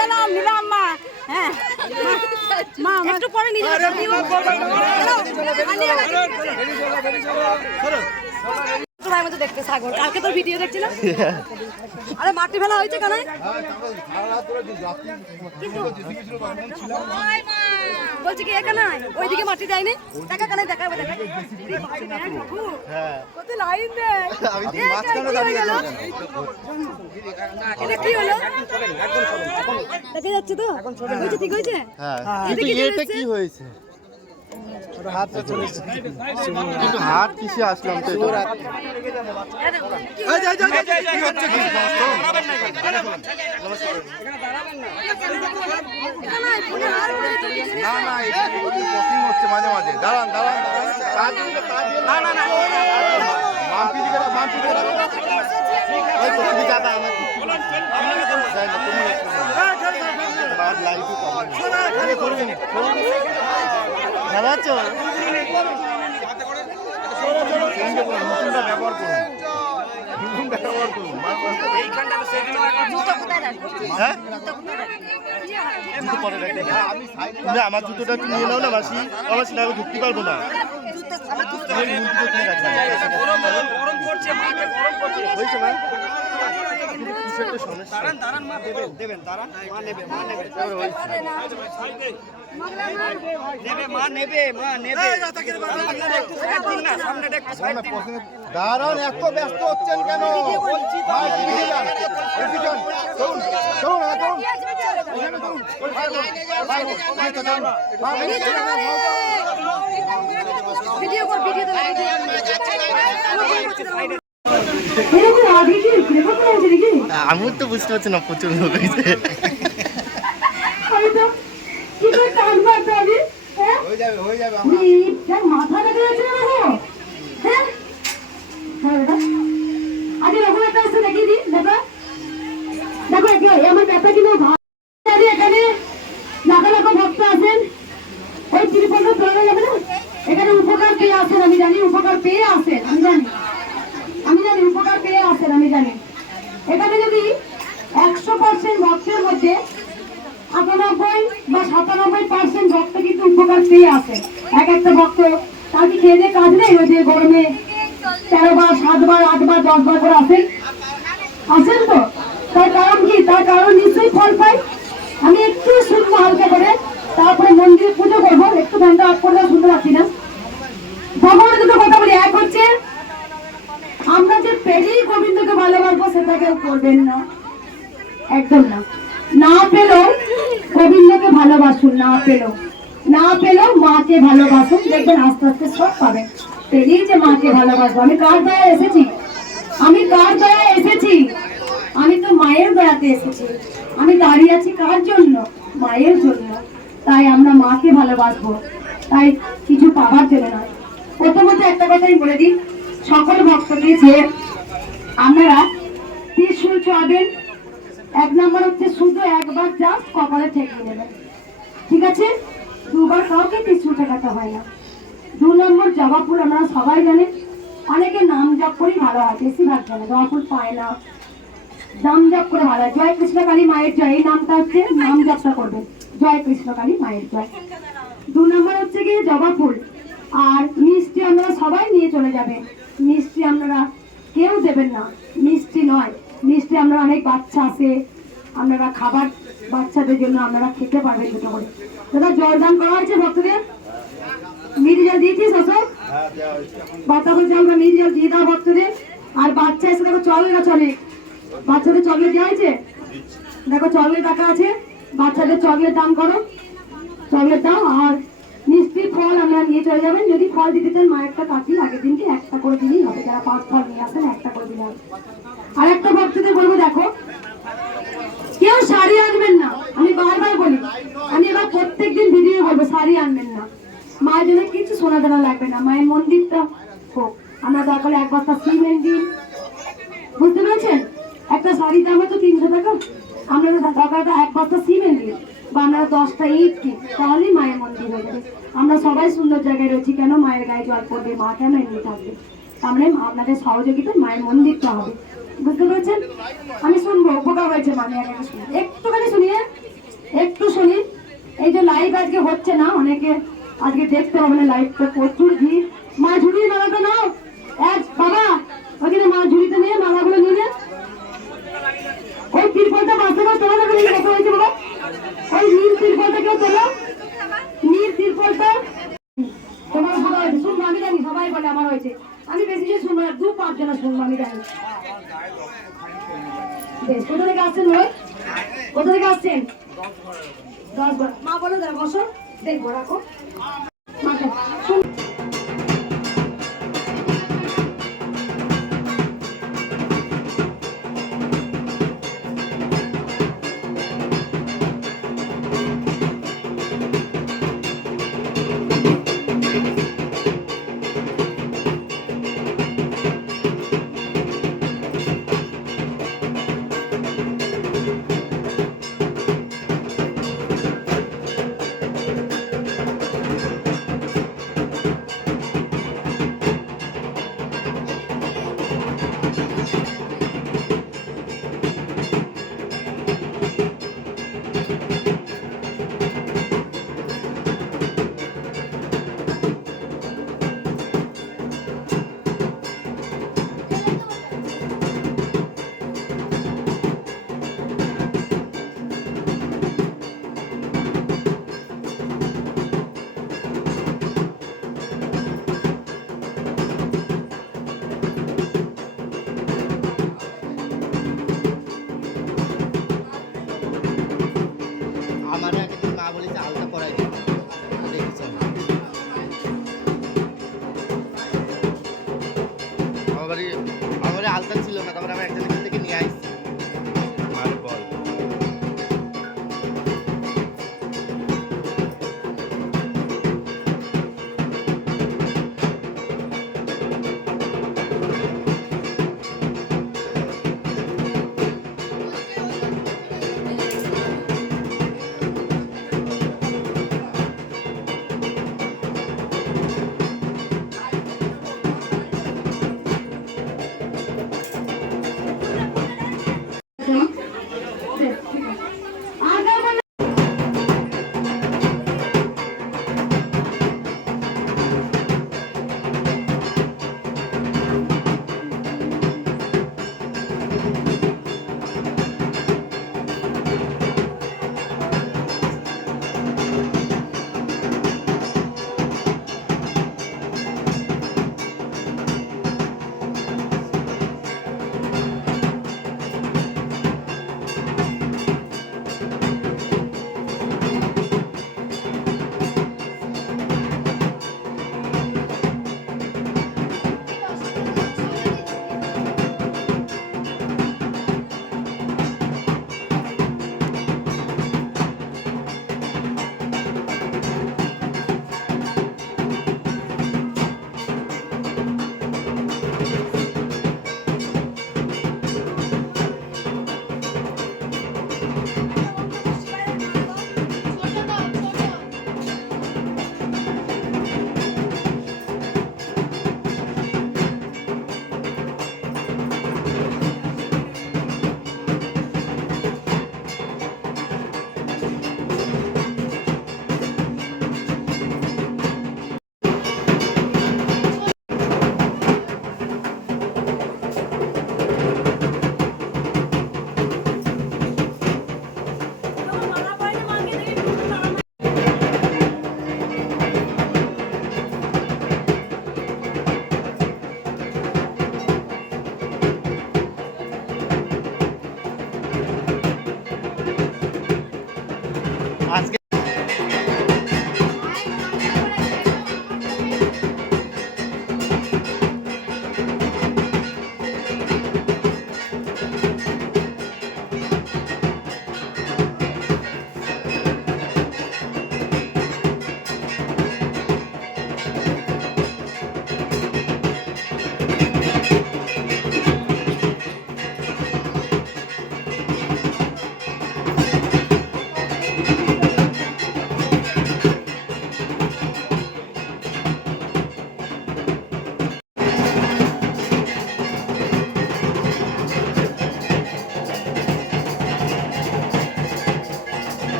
এলাম নিলাম মা হ্যাঁ মা মা একটু পরে নিয়ে যাবে তোমার মতো দেখতে সাগর কালকে তোর ভিডিও দেখছিলাম আরে মাটি ফেলা হয়েছে কেন? বলছি কি এখানে ওইদিকে মাটি দেয়নি? দেখা কেন দেখাবে দেখা কত লাইন দে। তো কি দাঁড়িয়ে হয়ে গেল? আছি। এটা হলো? দেখা যাচ্ছে তো? ঠিক হয়েছে? হ্যাঁ। এটা কি হয়েছে? কিন্তু হাত কিসে আসলাম তো। না না এটা হচ্ছে মাঝে মাঝে দাঁড়ান দাঁড়ান না না না মাম্পি দিকে না মাম্পি দিকে আরে করবেন ভালো আছো নতুনটা ব্যবহার করুন ব্যবহার করুন হ্যাঁ তুমি আমার জুতোটা একটু নিয়ে নাও না মাসি আমার সেটা আমি ঢুকতে পারব না। হয়েছে না? কিন্তু কিছু সমস্যা। দাঁড়ান এত ব্যস্ত হচ্ছেন কেন ভাই, এদিকে যান, এদিকে যান। চলুন, চলুন, হ্যাঁ, চলুন। এখানে চলুন। ভাই, ভাই, ভাই, তো চলুন। ভাই, ভাই, নিচে না রে। ভিডিও কর ভিডিও তো আমি তো বুঝতে পারছি না প্রচুর লোক হয়েছে হয়ে? যাবে হয়ে যাবে মাথা লেগে যাচ্ছে না দেখো হ্যাঁ হ্যাঁ বেটা আগে এরকম একটা এসে দেখিয়ে দিই দেখো দেখো একে আমার ব্যাপার কিন্তু ভালো জানি এখানে লাখ লাখ ভক্ত আছেন ওই ত্রিপন্ন তোলা যাবে না এখানে উপকার পেয়ে আসেন আমি জানি উপকার পেয়ে আসেন আমি জানি আমি জানি উপকার পেয়ে আসেন আমি জানি এখানে যদি একশো পার্সেন্ট ভক্তের মধ্যে আটানব্বই বা সাতানব্বই পার্সেন্ট ভক্ত কিন্তু উপকার পেয়ে আসে এক একটা ভক্ত তার কি খেয়ে দিয়ে কাজ নেই ওই যে গরমে তেরো বার সাত বার আট বার দশ বার করে আসেন আসেন তো তার কারণ কি তার কারণ নিশ্চয়ই ফল পাই আমি একটু শুনব হালকা করে তারপরে মন্দিরে পুজো করব একটু ঘণ্টা আট করে শুনতে পাচ্ছি না ভগবানের দুটো কথা বলি এক হচ্ছে আমরা যে পেলেই গোবিন্দকে কেউ করবেন না। একদম না। না পেলেও গোবিন্দকে ভালোবাসুন, না পেলেও। না পেলেও মাকে ভালোবাসুন। দেখবেন আস্তে আস্তে সব পাবেন। পেলেই যে মাকে ভালোবাসবো। আমি কার দয়া এসেছি? আমি কার দয়া এসেছি? আমি তো মায়ের দয়াতে এসেছি। আমি দাঁড়িয়ে আছি কার জন্য? মায়ের জন্য। তাই আমরা মাকে ভালোবাসবো। তাই কিছু পাবার জন্য নয় প্রথমত একটা কথাই বলে দিই। সকল ভক্তকে যে আপনারা ত্রিশুল ছোঁয়াবেন এক নম্বর হচ্ছে শুধু একবার জাস্ট কপালে ঠেকিয়ে নেবেন ঠিক আছে? দুবার কাউকে ত্রিশুল ঠেকাতে হয় না। দু নম্বর জবা ফুল আমরা সবাই জানেন অনেকে নাম জপ করেই ভালো হয় বেশিরভাগ জানে। জবা ফুল পায় না। নাম জপ করে ভালো হয়। জয় কৃষ্ণ কালী মায়ের জয়। এই নামটা হচ্ছে নাম জপটা করবেন জয় কৃষ্ণ কালী মায়ের জয়। দু নম্বর হচ্ছে গিয়ে জবা ফুল। আর মিষ্টি আপনারা সবাই নিয়ে চলে যাবেন মিষ্টি আপনারা কেউ দেবেন না। মিষ্টি নয়। মিষ্টি আমরা অনেক বাচ্চা আছে। আপনারা খাবার বাচ্চাদের জন্য আপনারা খেতে পারবেন দুটো করে। দাদা জলদান করা হয়েছে ভক্তদের? জল দিয়েছিস, অশোক? বাচ্চা বলছে আমরা মিরি জল দিয়ে দাও ভক্তদের। আর বাচ্চা এসে দেখো চলে না চলে? বাচ্চাদের চকলেট দেওয়া হয়েছে? দেখো চকলেট রাখা আছে। বাচ্চাদের চকলেট দাম করো। চকলেট দাও, আর মিষ্টি ফল আমরা নিয়ে চলে যাবেন। যদি ফল দিতে চান মায়েরটা কাটি আগের দিনকে একটা করে দিলেই হবে। যারা পাঁচ ফল নিয়ে আসেন, একটা আর একটা ভক্তদের বলব, দেখো, কেউ শাড়ি আনবেন না। আমি বারবার বলি, আমি এবার প্রত্যেকদিন ভিডিও বলব, শাড়ি আনবেন না। মায়ের জন্য কিছু সোনা দানা লাগবে না। মায়ের মন্দিরটা হোক, আমরা দরকার এক বস্তা সিমেন্ট দিন বুঝতে পেরেছেন? একটা শাড়ির দাম হচ্ছে তিনশো টাকা। আমরা দরকার এক বস্তা সিমেন্ট দিই, বা আমরা দশটা ইট কি তাহলেই মায়ের মন্দির হয়ে যাবে। আমরা সবাই সুন্দর জায়গায় রয়েছি, কেন মায়ের গায়ে জল পড়বে? মা কেন এমনি থাকবে? তার মানে আপনাদের সহযোগিতায় মায়ের মন্দিরটা হবে। বুঝতে পেরেছেন? আমি শুনব উপকার হয়েছে মানে একটুখানি শুনিয়ে একটু শুনি। এই যে লাইভ আজকে হচ্ছে না, অনেকে আজকে দেখতে হবে না লাইভটা প্রচুর ভিড়। মা ঝুড়ি মালাটা নাও। এক, বাবা ওখানে মা ঝুড়িতে নিয়ে মালাগুলো নিয়ে। ওই তিরপলটা বাঁচতে না তোমার নিয়ে হয়েছে বাবা? ওই নীল তিরপলটা কেউ তোলো? নীল তিরপলটা? তোমার হয়েছে শুনব, আমি জানি, সবাই বলে আমার হয়েছে আমি শুনব দু পাঁচ জনা শুনব আমি জানি বেশ, কোথা থেকে আসছেন ভাই? কোথা থেকে আসছেন? মা, বলো দাঁড়া বসো। দেখব, রাখো। আলতা ছিল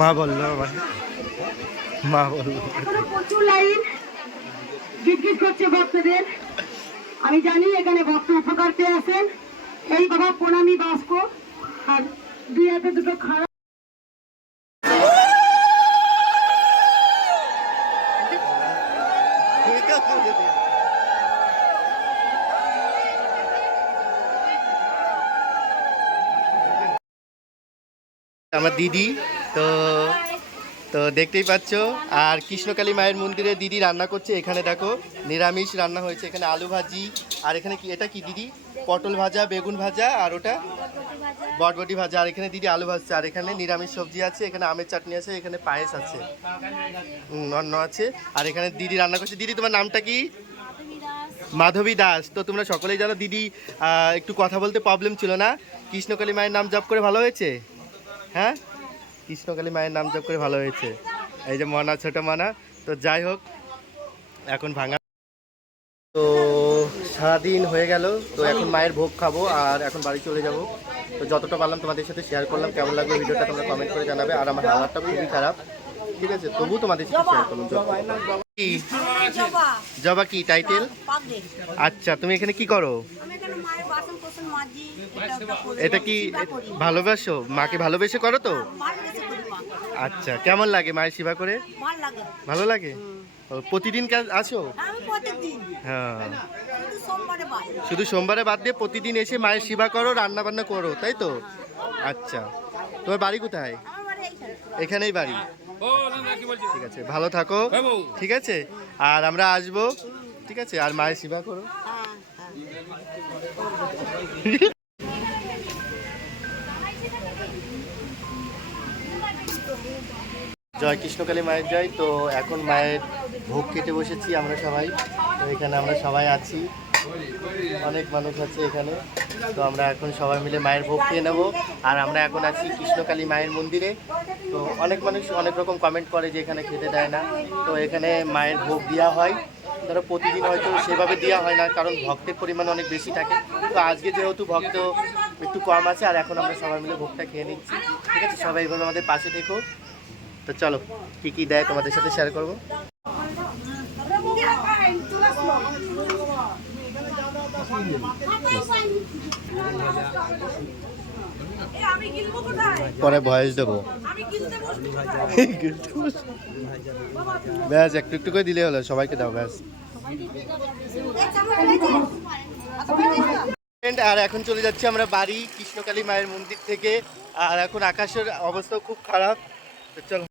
মা বলল আমার মা বলল। এখনও প্রচুর লাইন জিজ্ঞেস করছে ভক্তদের। আমি জানি এখানে ভক্ত উপকার পেয়ে আসেন এই বাবা প্রণামী বাস্ক আর দুই হাতে দুটো খারাপ আমার দিদি তো তো দেখতেই পাচ্ছ, আর কৃষ্ণকালী মায়ের মন্দিরে দিদি রান্না করছে। এখানে দেখো, নিরামিষ রান্না হয়েছে। এখানে আলু ভাজি, আর এখানে কি, এটা কি দিদি? পটল ভাজা, বেগুন ভাজা, আর ওটা? বটবটি ভাজা। আর এখানে দিদি আলু ভাজছে। আর এখানে নিরামিষ সবজি আছে, এখানে আমের চাটনি আছে, এখানে পায়েস আছে। অন্ন আছে। আর এখানে দিদি রান্না করছে। দিদি, তোমার নামটা কি? মাধবী দাস। তো তোমরা সকলেই জানো, দিদি একটু কথা বলতে প্রবলেম ছিল না। কৃষ্ণকালী মায়ের নাম জপ করে ভালো হয়েছে? হ্যাঁ? কৃষ্ণকালী মায়ের নাম জপ করে ভালো হয়েছে। এই যে মনা ছোট মনা। তো যাই হোক এখন ভাঙা তো সারাদিন হয়ে গেল তো এখন মায়ের ভোগ খাব আর এখন বাড়ি চলে যাব। তো যতটা পারলাম তোমাদের সাথে শেয়ার করলাম কেমন লাগল ভিডিওটা তোমরা কমেন্ট করে জানাবে। আর আমার হালাতটা খুবই খারাপ। ঠিক আছে তবু তোমাদের সাথে শেয়ার করলাম জবা কি? টাইটেল আচ্ছা তুমি এখানে কি করো? এটা কি ভালোবাসো? মাকে ভালোবেসে করো তো? মা আচ্ছা কেমন লাগে মায়ের সেবা করে? ভালো লাগে। ও, প্রতিদিন কাজ আসো হ্যাঁ। শুধু সোমবারে বাই শুধু সোমবারে বাদ দিয়ে প্রতিদিন এসে মায়ের সেবা করো রান্না বান্না করো তাই তো? আচ্ছা। তোমার বাড়ি কোথায়? আমার বাড়ি এইখানে। এখানেই বাড়ি? ঠিক আছে ভালো থাকো। ঠিক আছে? আর আমরা আসব। ঠিক আছে আর মায়ের সেবা করো। জয় কৃষ্ণকালী মায়ের জয়। তো এখন মায়ের ভোগ খেতে বসেছি আমরা সবাই। তো এখানে আমরা সবাই আছি। অনেক মানুষ আছে এখানে। তো আমরা এখন সবাই মিলে মায়ের ভোগ খেয়ে নেব। আর আমরা এখন আছি কৃষ্ণকালী মায়ের মন্দিরে। তো অনেক মানুষ অনেক রকম কমেন্ট করে যে এখানে খেতে দেয় না। তো এখানে মায়ের ভোগ দেওয়া হয়। ধরো প্রতিদিন হয়তো সেভাবে দেওয়া হয় না, কারণ ভক্তের পরিমাণ অনেক বেশি থাকে। তো আজকে যেহেতু ভক্ত একটু কম আছে, আর এখন আমরা সবাই মিলে ভোগটা খেয়ে নিচ্ছি। ঠিক আছে? সবাই এইভাবে আমাদের পাশে থেকো। তো চলো, কি কি দেয় তোমাদের সাথে শেয়ার করব? পরে ভয়েস দেবো। ব্যাস, একটু একটু করে দিলে হলো, সবাইকে দাও, ব্যাস। আর এখন চলে যাচ্ছি আমরা বাড়ি, কৃষ্ণকালী মায়ের মন্দির থেকে। আর এখন আকাশের অবস্থা খুব খারাপ। চলো।